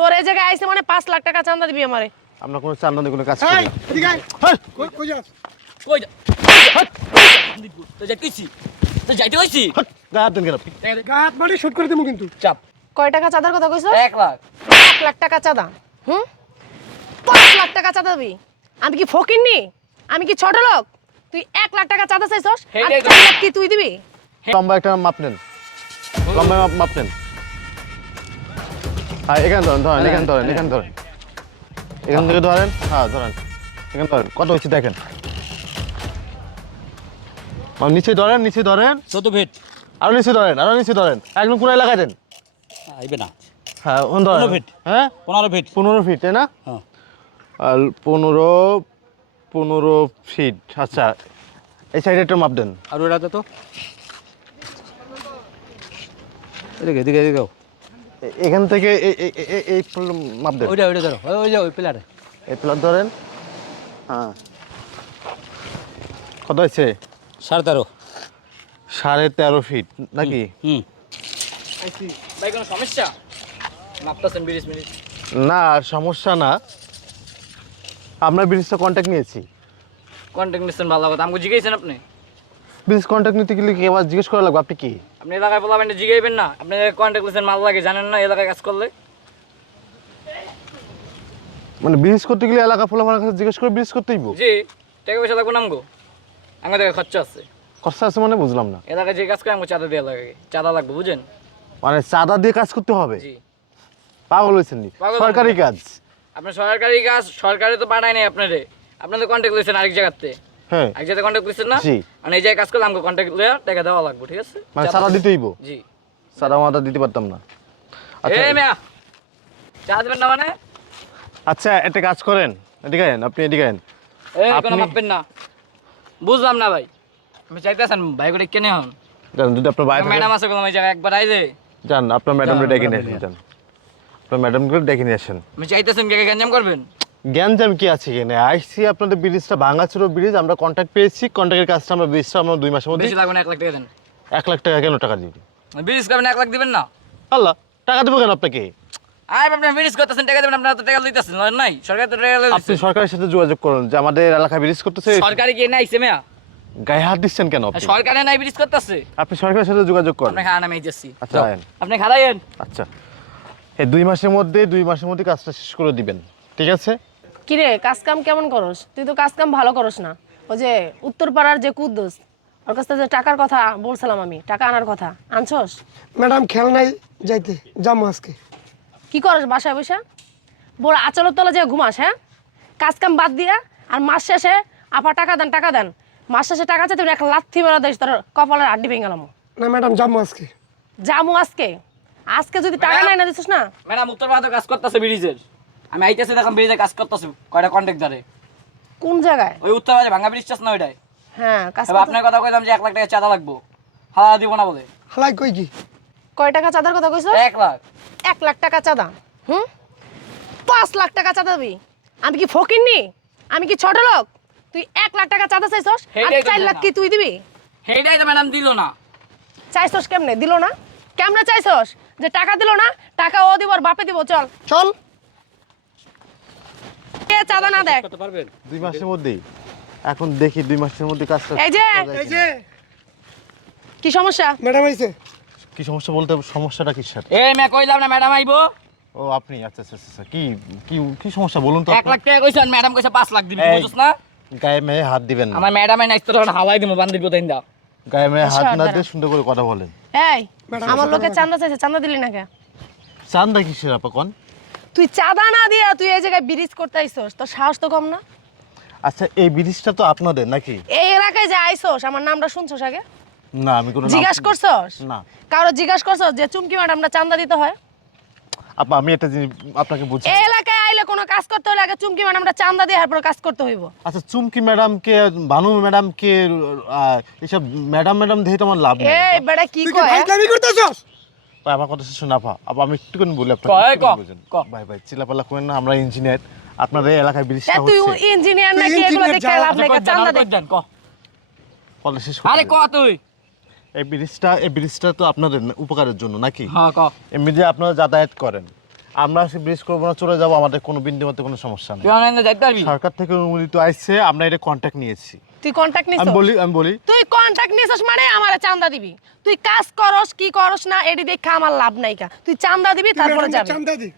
তোর এই জায়গায় আইসে মানে পাঁচ লাখ টাকা চান্দা দিবি আমারে। আমরা কোনো চান্দা দিয়ে কোনো কাজ করি না। এদিকে আয়। হেই! কই- কই যাস? কই যা? তো যাই কইছি তো যাইতে কইছি হাট! গায়ে হাত দেন কেন? আপনি? গা হাত শুট করে দেবো কিন্তু। চাপ। কয় টাকা চাঁদার কথা কইছো এক লাখ। এক লাখ টাকা চাঁদা হুম? পাঁচ লাখ টাকা চাঁদা দিবি। আমি কি ফকির নি আমি কি ছোট লোক? তুই এক লাখ টাকা চাঁদা চাইছস? আর হেডে চার লাখ কি তুই দিবি? লম্বা একটা মাপ নেন। লম্বা মাপ মাপ নেন। হ্যাঁ এখানে ধরেন ধরেন এখানে ধরেন এখানে ধরেন। এখান থেকে ধরেন হ্যাঁ ধরেন এখানে ধরেন কত হচ্ছে দেখেন। নিচে ধরেন নিচে ধরেন। চোদ্দ ফিট আরও নিচে ধরেন আরও নিচে ধরেন। একদম কোন এলাকায় দেন। আইবে না। হ্যাঁ পনেরো ফিট। হ্যাঁ? পনেরো ফিট পনেরো ফিট তাই না? হ্যাঁ। আর পনেরো পনেরো ফিট আচ্ছা এই সাইডে একটা মাপ দেন। আর ওটা তো? এদিকে এদিকে। এখান থেকে এই- মাপ দেন। ওইটা ওইটা ধরো। ওই ওই যে ওই প্লেয়ারে এই প্লাট ধরেন। হ্যাঁ। কত হয়েছে? সাড়ে তেরো। সাড়ে তেরো ফিট নাকি? হুম ভাই কোনো সমস্যা? মাপতাছেন বিরিশ মিনিট। না সমস্যা না। আমরা ব্রিজটা কন্ট্যাক্ট নিয়েছি। কন্ট্যাক্ট নিয়েছেন ভালো কথা। আমাকে জিজ্ঞেসেন আপনি? ব্রিজ কন্ট্যাক্ট নিতে গেলে কি আবার জিজ্ঞেস করা লাগবে আপনি কি? আপনি এলাকায় বলাবেন না জিজ্ঞাসবেন না। আপনি কন্ট্যাক্ট নিচ্ছেন মাল লাগে জানেন না এলাকায় কাজ করলে। মানে ব্রিজ করতে গেলে এলাকা ফোলাফানের কাছে জিজ্ঞেস করে ব্রিজ করতেই বো। জি টাকা পয়সা লাগবে নামগো আমার টাকা খরচা আছে। খরচা আছে মানে বুঝলাম না। এলাকায় যে কাজ করে আমাকে চাঁদা দেওয়া লাগে। চাঁদা লাগবে বুঝেন? মানে চাঁদা দিয়ে কাজ করতে হবে? জি। পাগল হয়েছেন সরকারি কাজ। আপনার সরকারি কাজ সরকারে তো পাঠায় নাই আপনারে। আপনাদের কন্ট্যাক্ট লইছেন আরেক জায়গাতে। হ্যাঁ। এক জায়গায় কন্ট্যাক্ট করছেন না জি। মানে এই জায়গায় কাজ করলে আমাকে কন্ট্যাক্ট লইয়া টাকা দেওয়া লাগবে ঠিক আছে? মানে বো জি। চাঁদা মাদা দিতে পারতাম না। আচ্ছা। এ মিয়া চা দেবেন না মানে? আচ্ছা একটা কাজ করেন। এদিকে আপনি এদিকে এই কোনো মাপবেন না। বুঝলাম না ভাই। আমি চাইতেছেন ভাই করে কেনে হন? জান যদি আপনার থাকে- ম্যাডাম আছে কোনো জায়গায় একবার আইলে যান আপনার ম্যাডামকে ডেকে নিয়ে আসেন যান আপনার ম্যাডামকে ডেকে নিয়ে আসেন। আমি চাইতেছেন কে গ্যাঞ্জাম করবেন? জ্ঞানজাম কি আছে এখানে? আইসি আপনাদের ব্রিজটা ভাঙাচুরো ব্রিজ আমরা কন্ট্যাক্ট পেয়েছি কন্ট্যাক্টের কাজটা আমরা ব্রিজটা আমরা দুই মাসের মধ্যে বেশি লাগবে না এক লাখ টাকা দেন। এক লাখ টাকা কেন টাকা দিবি? বিরিজ করবেন এক লাখ দিবেন না। আল্লাহ টাকা দেবো কেন আপনাকে? আয় আপনি বিরিজ করতেছেন টাকা দেবেন আপনার তো টাকা লইতেছেন নাই। সরকার তো টাকা আপনি সরকারের সাথে যোগাযোগ করুন যে আমাদের এলাকায় ব্রিজ করতেছে। সরকারি কি নাই সেমিয়া? গায়ে হাত দিচ্ছেন কেন আপনি? সরকারে নাই ব্রিজ করতেছে। আপনি সরকারের সাথে যোগাযোগ করেন। আপনি খাওয়া নামে যাচ্ছি। আচ্ছা, আপনি খারাইয়েন আচ্ছা। এই দুই মাসের মধ্যে দুই মাসের মধ্যে কাজটা শেষ করে দিবেন। ঠিক আছে? কিরে কাজ কাম কেমন করস? তুই তো কাজ কাম ভালো করস না। ওই যে উত্তরপাড়ার যে কুদ্দোস ওর কাছ থেকে যে টাকার কথা বলছিলাম আমি টাকা আনার কথা আনছস? ম্যাডাম খেয়াল নাই যাইতে যাব আজকে। কি করস বাসায় বসে? বড় আচলের তলে যে ঘুমাস হ্যাঁ? কাজ কাম বাদ দিয়া আর মাস শেষে আপা টাকা দেন টাকা দেন। মাস শেষে টাকা চাই তুমি এক লাথি বেড়া দিস তোর কপালের আড্ডি ভেঙে গেলাম। না ম্যাডাম যাব আজকে। যামু আজকে? আজকে যদি টাকা নাই না দিছিস না? ম্যাডাম উত্তর ভারতে কাজ করতেছে ব্রিজের। আমি আইতেছি দেখলাম ব্রিজে কাজ করতেছে কয়টা কন্ট্যাক্ট ধরে। কোন জায়গায়? ওই উত্তর ভারতে ভাঙা ব্রিজ না ওইটাই হ্যাঁ কাজ করতে- আপনার কথা কইলাম যে এক লাখ টাকা চাঁদা লাগবো। হাওয়া দিব না বলে। হালাই কই কি? কয় টাকা চাঁদার কথা কইছো? এক লাখ। এক লাখ টাকা চাঁদা। হুম? পাঁচ লাখ টাকা চাঁদা দিবি। আমি কি ফকির নি আমি কি ছোট লোক? তুই এক লাখ টাকা চাঁদা চাইছস? আর চার লাখ কি তুই দিবি? সেইটাই তো ম্যাডাম দিল না। চাইছস কেমনে? দিল না? কেমনে চাইছস? যে টাকা দিল না টাকা ও দিব আর বাপে দিব চল। চল। কে চাঁদা না পারবেন? দুই মাসের মধ্যেই। এখন দেখি দুই মাসের মধ্যে কাজটা এই যে। এই যে। কি সমস্যা? ম্যাডাম আইছে। কি সমস্যা বলতে সমস্যাটা কি স্যার? এই মে কইলাম না ম্যাডাম আইবো? ও আপনি আচ্ছা আচ্ছা আচ্ছা কি কি কি সমস্যা বলুন তো এক লাখ টাকা কইছেন ম্যাডাম কইছে পাঁচ লাখ দিবি এই। বুঝছ না? গায়ে মেয়ে হাত দিবেন না। আমার ম্যাডামে নাইস তো হাওয়াই দিব বান্দির গোতাইন দাও গায়ে মেয়ে হাত আচ্ছা, না দিয়ে সুন্দর করে কথা বলেন। এই আমার লোকে চাঁদা চাইছে চাঁদা দিলি না কে? চান্দা কিসের আপা কোন? তুই চাঁদা না দিয়া তুই এই জায়গায় ব্রিজ করতে আইছস তোর সাহস তো কম না। আচ্ছা এই ব্রিজটা তো আপনাদের নাকি? এই এলাকায় যে আইছস আমার নামটা শুনছস আগে? না আমি কোনো নাম- জিজ্ঞাস করছস? না। কারও জিজ্ঞাস করছস যে চুমকি ম্যাডামটা চাঁদা দিতে হয়? আপা আমি একটা জিনিস আপনাকে বলছি এই এলাকায় আইলে কোনো কাজ করতে হলে আগে চুমকি ম্যাডামটা চাঁদা দিয়ে তারপর কাজ করতে হইব। আচ্ছা চুমকি ম্যাডামকে ভানু ম্যাডামকে আহ, এসব ম্যাডাম ম্যাডাম দেখে তো আমার লাভ নেই। এই বেটা কি তুই কি কয় ফাইজলামি করতেছস? ভাই আমার কথা শুনে আপা। আপা আমি একটুখানি বলি। ক। ভাই ভাই চিলাপাল্লা করেন না আমরা ইঞ্জিনিয়ার আপনাদের এলাকায় এ, ব্রিজটা তুই হচ্ছে। ইঞ্জিনিয়ার নাকি? এগুলো দেখে লাভ নাই চাঁদা দে। দেন ক কলেজ শেষ আরে ক তুই? এই ব্রিজটা এই ব্রিজটা তো আপনাদের উপকারের জন্য নাকি? হ্যাঁ ক। এমনি যে আপনারা যাতায়াত করেন। আমরা সে ব্রিজ করব না চলে যাব আমাদের কোনো বিন্দু মধ্যে কোনো সমস্যা নেই। সরকার থেকে অনুমোদিত আসছে আমরা এটা কন্ট্যাক্ট নিয়েছি। তুই কন্টাক্ট নিস আমি বলি আমি বলি। তুই কন্টাক্ট নিছিস মানে আমার চান্দা দিবি। তুই কাজ করস কি করস না এডি দেখা আমার লাভ নাই কা তুই চান্দা দিবি তারপরে যাবি। চান্দা দি।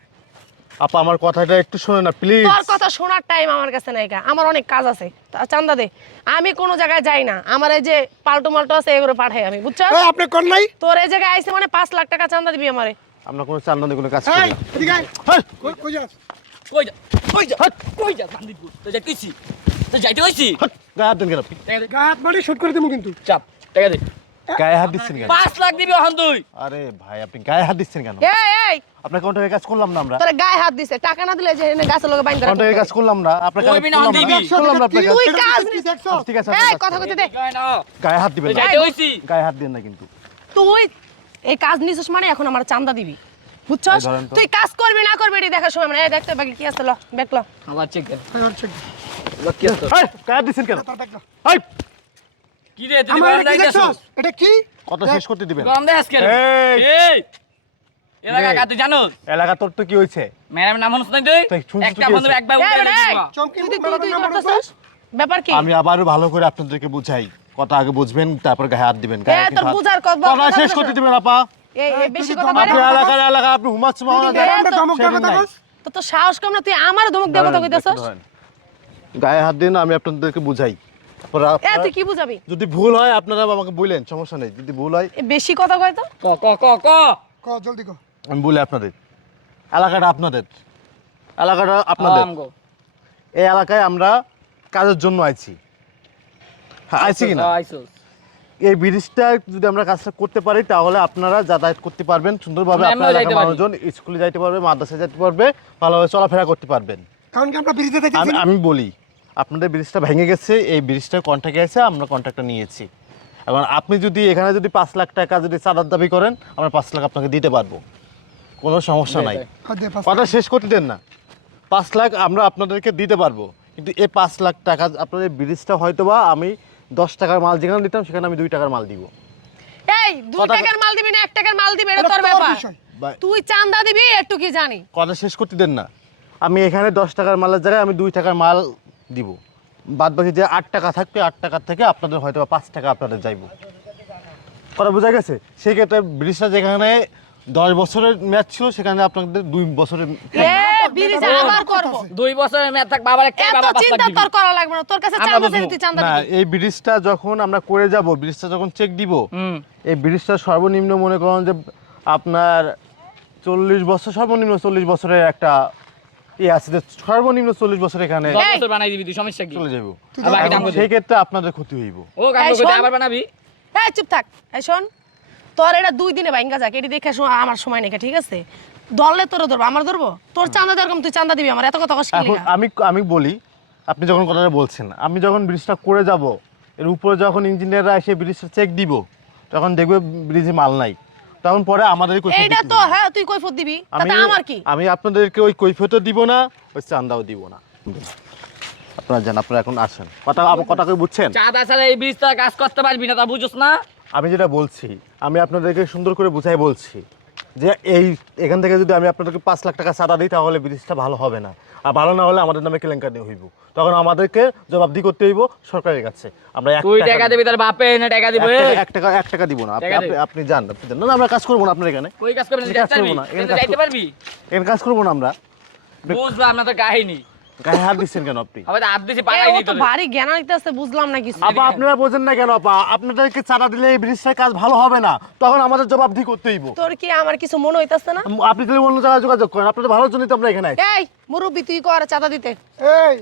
আপা আমার কথাটা একটু শোনে না প্লিজ তোর কথা শোনার টাইম আমার কাছে নাই কা আমার অনেক কাজ আছে। তা চান্দা দে। আমি কোনো জায়গায় যাই না। আমার এই যে পাল্টো মাল্টো আছে এগুলো পাঠাই আমি বুঝছস? এই আপনি কোন নাই? তোর এই জায়গায় আইছে মানে পাঁচ লাখ টাকা চান্দা দিবি আমারে। আমরা কোনো চান্দনে কোনো কাজ করি না। কই কই যাস? কই যা কই যা কই যা বান্দিপুর তুই যাইতেছি তুই যাইতে হইছি গায়ে হাত দেন কেন? আপনি? টাকা হাত মারি শুট করে দেবো কিন্তু। চাপ টাকা দে। গায়ে হাত দিচ্ছেন কেন? পাঁচ লাখ দিবি ওখান তুই। আরে ভাই আপনি গায়ে হাত দিচ্ছেন কেন? এই এই। আপনার কন্ট্রাক্টের কাজ করলাম না আমরা। তোর গায়ে হাত দিছে টাকা না দিলে যে এনে গাছের লগে বাইন্দা রাখব। কন্ট্রাক্টের কাজ করলাম না আপনার কাজ করলাম না। আপনার তুই কাজ কি নি- দেখছ? ঠিক আছে এই কথা কইতে দে। গায়ে হাত দিবেন না। হইছি গায়ে হাত দেন না কিন্তু। তুই এই কাজ নিছিস মানে এখন আমার চান্দা দিবি। বুঝছস? তো। তুই কাজ করবি না করবি এটি দেখার সময় মানে। এই দেখতে বাকি কি আছে ল দেখ ল। আবার চেক দে। এই চেক কেন? কি রে তুই এটা কি? কথা শেষ করতে দিবেন। এই! এলাকা এলাকা তোর তো কি নাম নাই তুই? একটা বন্ধু একবার! চমকি তুই তুই করতেছস ব্যাপার কি? আমি আবারও ভালো করে আপনাদেরকে বুঝাই। কথা আগে বুঝবেন তারপর গায়ে হাত দিবেন। গায়ে তোর বুঝার কথা কথা শেষ করতে দিবেন আপা। এই এই বেশি কথা বলে আপনি এলাকা আপনি তো- সাহস কম না তুই আমার ধমক কথা কইতেছস? গায়ে হাত দিন আমি আপনাদেরকে বুঝাই। তারপর এ আপনারা- তুই কি বুঝাবি? যদি ভুল হয় আপনারা আমাকে বললেন সমস্যা নেই। যদি ভুল হয় এ বেশি কথা কয় তো। ক ক ক ক। ক জলদি ক। আমি বলি আপনাদের। এলাকাটা আপনাদের। এলাকাটা আপনাদের। আমগো এই এলাকায় আমরা কাজের জন্য আইছি। হ্যাঁ আইছি কিনা আইসোস এই ব্রিজটা যদি আমরা কাজটা করতে পারি তাহলে আপনারা যাতায়াত করতে পারবেন। সুন্দরভাবে আমরা আপনার এলাকার যাইতে পারি। মানুষজন স্কুলে যাইতে পারবে মাদ্রাসায় যাইতে পারবে ভালোভাবে চলাফেরা করতে পারবেন। কারণ কি আমরা ব্রিজে আমি আমি বলি। আপনাদের ব্রিজটা ভেঙে গেছে এই ব্রিজটা কন্ট্রাক্টে আছে আমরা কন্ট্রাক্টটা নিয়েছি। এবং আপনি যদি এখানে যদি পাঁচ লাখ টাকা যদি চাঁদার দাবি করেন আমরা পাঁচ লাখ আপনাকে দিতে পারব। কোনো সমস্যা নাই। কথা শেষ করতে দেন না। পাঁচ লাখ আমরা আপনাদেরকে দিতে পারব। কিন্তু এই পাঁচ লাখ টাকা আপনাদের ব্রিজটা হয়তো বা আমি দশ টাকার মাল যেখানে দিতাম সেখানে আমি দুই টাকার মাল দিব। এই দুই টাকার মাল দিবি না এক টাকার মাল দিবি এটা তোর ব্যাপার। তুই চান্দা দিবি একটু কি জানি। কথা শেষ করতে দেন না। আমি এখানে দশ টাকার মালের জায়গায় আমি দুই টাকার মাল দিব। বাদ বাকি যে আট টাকা থাকবে আট টাকার থেকে আপনাদের হয়তো বা পাঁচ টাকা আপনাদের যাইব। কথা বোঝা গেছে? সেক্ষেত্রে ব্রিজটা যেখানে দশ বছরের ম্যাচ ছিল সেখানে আপনাদের দুই বছরের দুই বছরের মেয়াদ থাক বাবার একটা বাবা চিন্তা তোর করা লাগবে না। তোর কাছে আমরা চান্দা বুঝব। চাইলে তুই চান্দা না এই ব্রিজটা যখন আমরা করে যাব ব্রিজটা যখন চেক দিব এই ব্রিজটা সর্বনিম্ন মনে করুন যে আপনার চল্লিশ বছর সর্বনিম্ন চল্লিশ বছরের একটা আছে সর্বনিম্ন চল্লিশ বছর এখানে দশ এই! বছর বানাই দিবি তুই সমস্যা কি? চলে যাব। তুই আবার যা- এটা আমাকে দে। সেই ক্ষেত্রে আপনাদের ক্ষতি হইব। ও কাম এই করতে শোন। আবার বানাবি? এই চুপ থাক। এই শোন তোর এটা দুই দিনে ভাঙ্গা যাক এটি দেখে আমার সময় নেই ঠিক আছে? দলে তোর ধরবো আমার ধরবো? তোর চান্দা যেরকম তুই চান্দা দিবি আমার এত কথা কষ্ট আমি আমি বলি আপনি যখন কথাটা বলছেন আমি যখন ব্রিজটা করে যাব এর উপরে যখন ইঞ্জিনিয়াররা এসে ব্রিজটা চেক দিব তখন দেখবে ব্রিজে মাল নাই। তখন পরে আমাদের এইটা তো হ্যাঁ তুই কৈফত দিবি। তাতে আমার কি? আমি আপনাদেরকে ওই কৈফিয়তও দিব না ওই চান্দাও দিব না। আপনারা জান আপনারা এখন আসেন। কথা আমার কথা কই বুঝছেন? চাঁদা ছাড়া এই বীজটা কাজ করতে পারবি না তা বুঝছ না। আমি যেটা বলছি আমি আপনাদেরকে সুন্দর করে বুঝাই বলছি। যে এই এখান থেকে যদি আমি আপনাদেরকে পাঁচ লাখ টাকা চাঁদা দিই তাহলে ব্রিজটা ভালো হবে না। আর ভালো না হলে আমাদের নামে কেলেঙ্কারি হইব। তখন আমাদেরকে জবাবদি করতে হইব সরকারের কাছে। আমরা এক তুই টাকা দিবি তার বাপে না টাকা দিবে। এক টাকা এক টাকা দিব না। আপনি আপনি- দে। আপনি যান আপনি যান। না না, আমরা কাজ করব না আপনার এখানে। কই কাজ করবেন না কাজ করব না, এখানে কাজ যাইতে পারবি? এখানে কাজ করব না আমরা। বুঝবা আমরা তো কাহিনী। গায়ে হাত দিচ্ছেন কেন আপনি? আবার হাত দিছি এ, ও তো ভারী জ্ঞান নিতে বুঝলাম না কিছু। আপা আপনারা বোঝেন না কেন আপা? আপনাদেরকে চাঁদা দিলে এই ব্রিজটার কাজ ভালো হবে না। তখন আমাদের জবাবদি করতে হইব। তোর কি আমার কিছু মনে হইতাছে না? আপনি তাহলে অন্য জায়গায় যোগাযোগ করেন আপনাদের ভালোর জন্যই তো আমরা এখানে এই মুরব্বি তুই কর চাঁদা দিতে। এই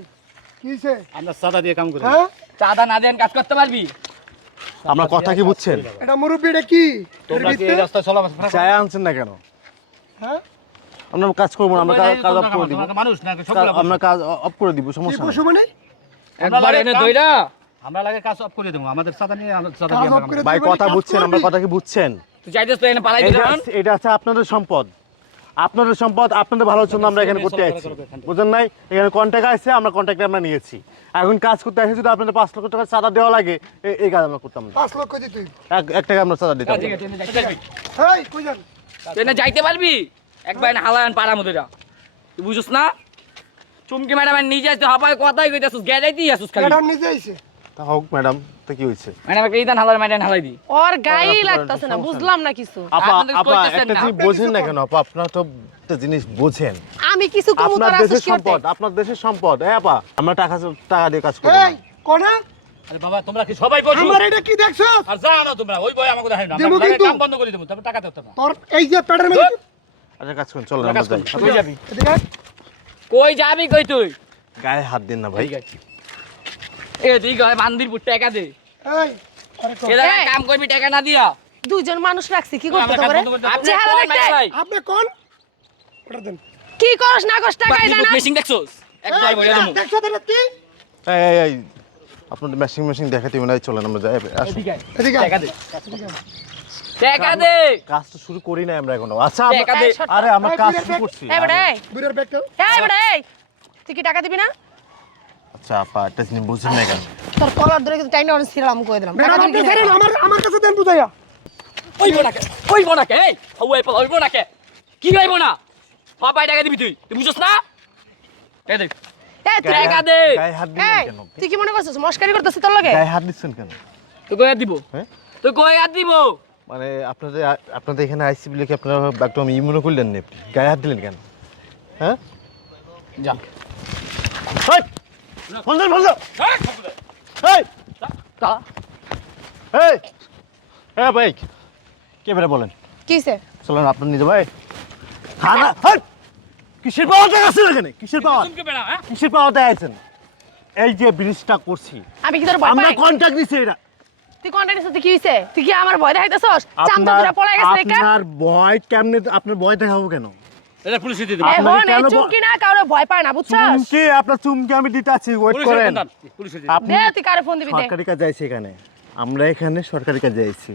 আমরা দিয়ে কাম করি। হ্যাঁ? চাঁদা না দেন কাজ করতে পারবি? আমার কথা কি বুঝছেন? এটা মুরব্বি এটা কি? তোমরা চায় আনছেন না কেন? হ্যাঁ? আমরা কাজ করব না আমরা কাজ অফ করে দিব। আমরা কাজ অফ করে দিব সমস্যা নেই। মানে? একবার এনে দইরা। আমরা লাগে কাজ অফ করে দেবো আমাদের সাদা নিয়ে আমাদের সাদা। ভাই কথা বুঝছেন আমরা কথা কি বুঝছেন? তুই চাইতেছ তো এনে পালাই দিবি এটা? হচ্ছে- আপনাদের সম্পদ। আপনাদের সম্পদ আপনাদের ভালোর জন্য আমরা এখানে করতে আছি বুঝেন নাই? এখানে কন্ট্যাক্ট আছে আমরা কন্ট্যাক্টে আমরা নিয়েছি। এখন কাজ করতে আসি যদি আপনাদের পাঁচ লক্ষ টাকা চাঁদা দেওয়া লাগে এই কাজ আমরা করতাম না। পাঁচ লক্ষ দিতে। এক এক টাকা আমরা চাঁদা দিতাম। আছে, এনে যাইতে পারবি? একবার হালায়ান পাড়া মধ্যে তুই বুঝছ না? চুমকি ম্যাডাম নিজে আসতে হবাই কথাই কইতাছিস গ্যারাইতেই আসুস খালি। ম্যাডাম নিজে আইছে? তা হোক ম্যাডাম তা কি হয়েছে ম্যাডাম একটা ইদান হালার ম্যাডাম হালাই দি। ওর গায়েই করেন, লাগতেছে না বুঝলাম না কিছু। আপা আপা কইতেছেন একটা না। জিনিস বোঝেন না কেন আপা আপনারা তো একটা জিনিস বোঝেন। আমি কিছু কমু আপনার দেশের? সম্পদ আপনার দেশের সম্পদ। এ আপা আমরা টাকা টাকা দিয়ে কাজ করি। এই কোনা? আরে বাবা তোমরা কি সবাই বসো? আমার এটা কি দেখছ? আর জানো তোমরা ওই বই আমাকে দেখাই না। দেবো আমরা কাম বন্ধ করে দেবো তবে টাকা দিতে না তোর এই যে পেটের মধ্যে আচ্ছা কাজ করুন চলো আমরা যাই। কই যাবি। কই যাবি কই তুই? গায়ে হাত দিন না ভাই। এ তুই কই বান্দির পুট টাকা দে। এই। কাম করবি টাকা না দিয়া। দুইজন মানুষ রাখছি কি করতে তো করে চেহারা দেখতে? আপনি কোন? ওটা দেন। কি করস না করস টাকাই দেয় না মেশিং দেখছস? একবার বলে দেবো। দেখছ দেখো কি? এই এই এই আপনাদের মেশিং মেশিং দেখাতে মনে হয় চলেন আমরা যাই আসুন। এদিকে এদিকে। টাকা দে। টাকা দে কাজ তো শুরু করি নাই আমরা এখনও। আচ্ছা টাকা দে আরে আমরা কাজ শুরু করছি। এই বুড়ার এই। এই তুই কি টাকা দিবি না? আচ্ছা আপা একটা জিনিস বুঝছেন না কেন? তোর কলার ধরে কিন্তু টাইনা অন সিরাম কই দিলাম। টাকা দিবি না? আমার আমার কাছে দেন বুঝাইয়া। ওই বোনাকে ওই বোনাকে এই ওই পল ওই বোনাকে কি? গাইবো না? টাকা দিবি তুই। তুই বুঝছস না? এই টাকা দে। তুই কি মনে করছিস? মস্কারি করতেছিস তোর লগে? গায়ে হাত দিচ্ছেন কেন? তুই কই দিব? হ্যাঁ? তুই কই দিব? মানে আপনাদের আপনাদের এখানে আইসি বলে কি আপনারা একদম ইমুনো করলেন না আপনি গায়ে হাত দিলেন কেন? হ্যাঁ? যা। এই! ফোন দেন, ফোন দেন। এই! তা? এই! এই ভাই কে বেড়ে বলেন কিসে চলেন আপনার নিজে ভাই। থানা হেই! কিসের পাওয়ার দেখাচ্ছেন এখানে? কিসের বেড়া হ্যাঁ? কিসের পাওয়ার দেখাচ্ছেন? এই যে ব্রিজটা করছি। আমি কি তোর ভয় আমরা পাই? কন্ট্যাক্ট দিছি এটা। তুই কন্টাক্ট তুই কি হইছে? তুই কি আমার ভয় দেখাইতেছস? চামচা আপনার ধরে পড়ে গেছে আপনার ভয় কেমনে আপনার ভয় দেখাবো কেন? এটা পুলিশে দিয়ে দেবো। এই এই কেন চুমকি না কারও ভয় পায় না বুঝছস? চুমকি? আপনার চুমকি আমি দিতে আছি ওয়েট করেন। পুলিশে দিয়ে আপনি তুই কারে ফোন দিবি দে। সরকারি কাজে আইছি এখানে। আমরা এখানে সরকারি কাজে আইছি।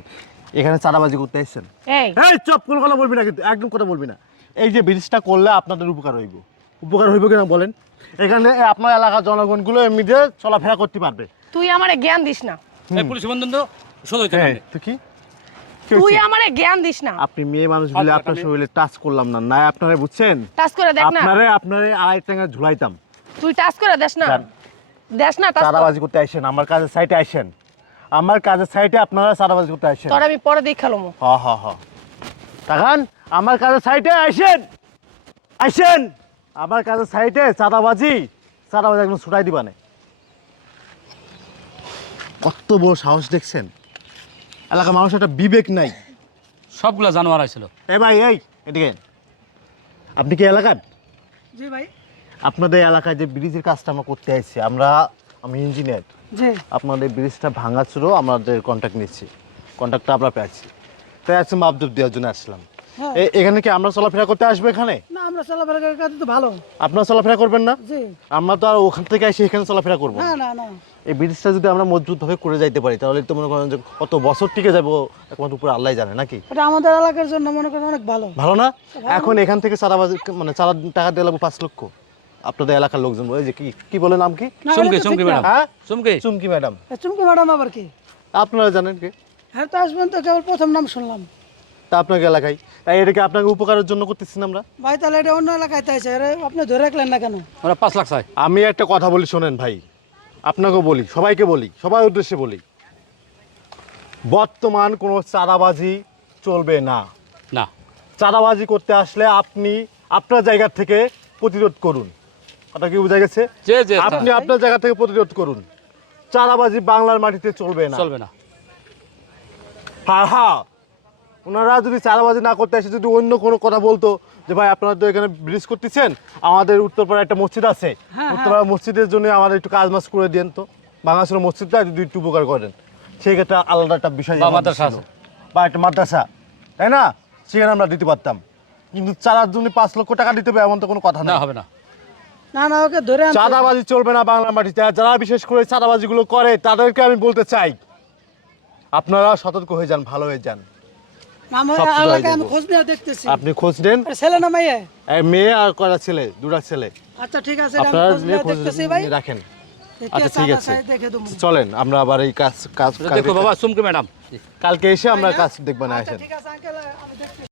এখানে চাঁদাবাজি করতে আইছেন। এই। এই চপ কোনো কথা বলবি না কিন্তু একদম কথা বলবি না। এই যে ব্রিজটা করলে আপনাদের উপকার হইব। উপকার হইব কিনা বলেন? এখানে আপনার এলাকার জনগণগুলো এমনিতে চলাফেরা করতে পারবে। তুই আমার জ্ঞান দিস না। পুলিশ বন্ধন তো শোধ হইতে হ্যাঁ তো কি? তুই আমারে জ্ঞান দিস না। আপনি মেয়ে মানুষ বলে আপনার শরীরে টাচ করলাম না। না আপনারা বুঝছেন? টাচ করে দেখ না। আপনারে আপনারে আড়াই টাকা ঝুলাইতাম। তুই টাচ করে দেখ না। না টাচ চাঁদাবাজি করতে আইসেন আমার কাজের সাইটে আইসেন আমার কাজের সাইটে আপনারা চাঁদাবাজি করতে আইসেন তোর আমি পরে দেখালাম হ হ হ। তাকান আমার কাজের সাইটে আইসেন আইসেন আমার কাজের সাইটে চাঁদাবাজি চাঁদাবাজি একদম ছুটাই দিবানে কত বড় সাহস দেখছেন? এলাকার মানুষ একটা বিবেক নাই। সবগুলা জানোয়ার আইছিল। এ ভাই এই এদিকে। আপনি কি এলাকার? জি ভাই। আপনাদের এলাকায় যে ব্রিজের কাজটা আমরা করতে আইছি আমরা আমি ইঞ্জিনিয়ার জি। আপনাদের ব্রিজটা ভাঙা ছিল আমাদের কন্ট্যাক্ট নিচ্ছি। কন্ট্যাক্টটা আমরা পেয়েছি। তাই আজকে মাপদুপ দেওয়ার জন্য আসলাম। এ- এখানে কি আমরা চলাফেরা করতে আসব এখানে? না আমরা চলাফেরা করতে তো ভালো। আপনারা চলাফেরা করবেন না? জি। আমরা তো আর ওখান থেকে এসে এখানে চলাফেরা করব না। না না। এই ব্রিজটা যদি আমরা মজবুতভাবে করে যাইতে পারি তাহলে তো মনে করেন যে কত বছর টিকে যাব একমাত্র উপরে আল্লাহ জানে নাকি? এটা আমাদের এলাকার জন্য মনে করেন অনেক ভালো। ভালো না? এখন এখান থেকে বাজি মানে চাঁদা টাকা দিয়ে লাগবো পাঁচ লক্ষ। আপনাদের এলাকার লোকজন বলে যে কি কি বলে নাম কি? চুমকে চুমকে। ম্যাডাম। হ্যাঁ? চুমকে। চুমকি ম্যাডাম। চুমকি ম্যাডাম আবার কি? আপনারা জানেন কি? হ্যাঁ তো আসবেন তো কেবল প্রথম নাম শুনলাম। তা আপনাকে এলাকায় তাই এটাকে আপনাকে উপকারের জন্য করতেছি আমরা? ভাই তাহলে এটা অন্য এলাকায় তাইছে আরে আপনি ধরে রাখলেন না কেন? ওরা পাঁচ লাখ চাই আমি একটা কথা বলি শোনেন ভাই। আপনাকেও বলি সবাইকে বলি সবার উদ্দেশ্যে বলি বর্তমান কোনো চাঁদাবাজি চলবে না। না। চাঁদাবাজি করতে আসলে আপনি আপনার জায়গা থেকে প্রতিরোধ করুন। কথা কি বোঝা গেছে? আপনি আপনার জায়গা থেকে প্রতিরোধ করুন। চাঁদাবাজি বাংলার মাটিতে চলবে না। চলবে না। হ্যাঁ হ্যাঁ ওনারা যদি চাঁদাবাজি না করতে আসে যদি অন্য কোনো কথা বলতো যে ভাই আপনারা তো এখানে ব্রিজ করতেছেন আমাদের উত্তরপাড়া একটা মসজিদ আছে। উত্তরপাড়া মসজিদের জন্য আমাদের একটু কাজ মাস করে দেন তো। বাংলাদেশের মসজিদটা যদি একটু উপকার করেন। সেই ক্ষেত্রে আলাদা একটা বিষয় মাদ্রাসা বা একটা মাদ্রাসা। তাই না? সেখানে আমরা দিতে পারতাম। কিন্তু চারার জন্য পাঁচ লক্ষ টাকা দিতে হবে এমন তো কোনো কথা না হবে না। না না ওকে ধরে চাঁদাবাজি চলবে না বাংলা মাটিতে। যারা বিশেষ করে চাঁদাবাজিগুলো করে তাদেরকে আমি বলতে চাই আপনারা সতর্ক হয়ে যান ভালো হয়ে যান। আপনি খোঁজ নেন। ছেলে না মেয়ে? মেয়ে আর কটা ছেলে? দুটা ছেলে। আচ্ছা ঠিক আছে আপনার রাখেন। আচ্ছা ঠিক আছে। চলেন আমরা আবার এই কাজ কাজ দেখো বাবা চুমকে ম্যাডাম। কালকে এসে আমরা কাজ দেখবেন না আসেন। ঠিক আছে আঙ্কেল আমি দেখতেছি।